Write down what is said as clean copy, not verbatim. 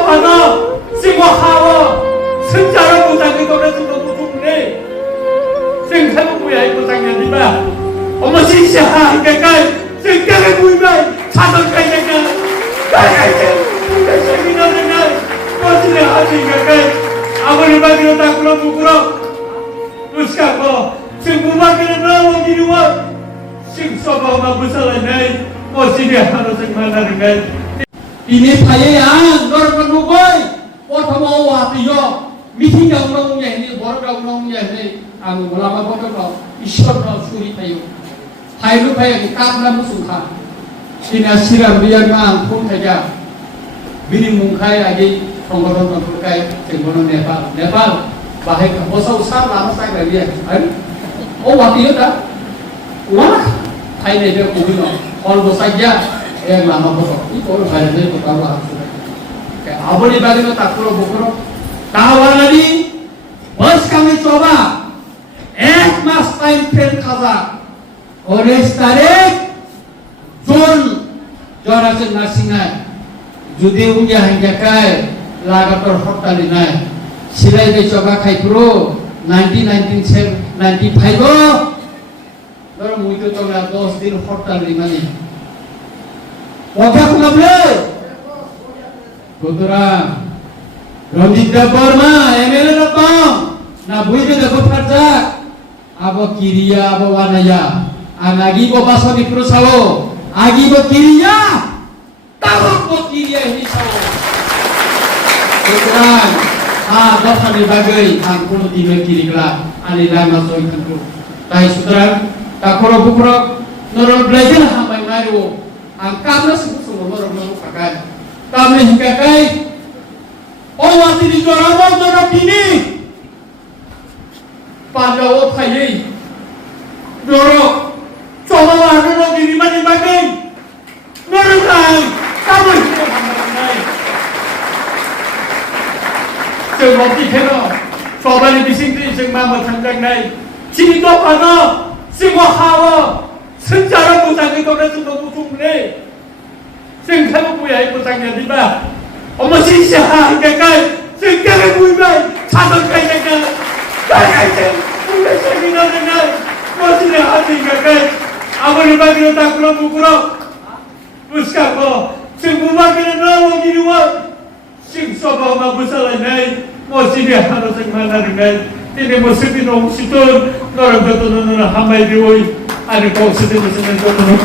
하나 생각하고 승자를 못하게 돌아서 너무 좋네 생각하고 뭐야 이 못하겠니까 어머 진짜 그러니까 생각해 보이면 자석까지 내가 생각하는 거지네 하시니까 아무리 막이로 다 굴어 부끄러 무식하고 생무막이로 나오고 이루어 생소바마 무살라네 어찌네 하루 생만하는 거 ini payayang nor penugoi otamo watiyo meeting dang nong ye ni bor dang nong ye ni ang mulama bor dang ishwar no suri tayo pailu payang kam lam sukha sina siram biar ma phum thaja bini mungkai agi pengorban pengkai tenggono Nepal bahai bosau sar lama sai ga dia ai oh watiyo da wah hai ne de kubino all bosajja yang lama pokok itu orang bayarnya pertama kayak apa nih bagian tak perlu bukro tahu lagi bos kami coba mas time fail kaza oleh tarik Jun Jonathan Nasingai judi unja hingga kai laga terhotel ini silai de coba kai pro 1995 orang mungkin tu lah 10 din hotel di mana Waktu ngablay, Putra, Rondita Burma, MLA Napang, Nabuhi de dapat kerja, abo kiriya, abo wanaya, anagi bo baso di Purusalo, agi bo kiriya, tawag bo kiriya ini sawo. Putra, dapat dibagi, angkul tiga kiri kelak, alilai masuk itu. Tapi Putra, tak perlu bukro, nurul belajar hambai maru. Ang kamera semua orang pakai. Kami hingga kai. Oh wati di jorabang jorab ini. Pada oh kaya. Jorok. Coba lah jorok ini mana bagai. Jorok kai. Kamu hingga hambai. Sebab itu coba ni bising tu semua macam ni. Ciri tu apa? Semua hawa. 승자를 못하게 돌아서 너무 좋네 생각하고 뭐야 이 못하겠니까 어머 진짜 그러니까 생각해 보이면 자석까지 내가 우리 생각하는 거지네 하시니까 아무리 막이로 다 굴어 부끄러 무식하고 생무막이로 나오고 이루어 생소바마 무살라네 어찌네 하루 생만하는 거 Ini motivin orang situ, orang betul-betul hamil dioi, ada kau sedih sedih tu orang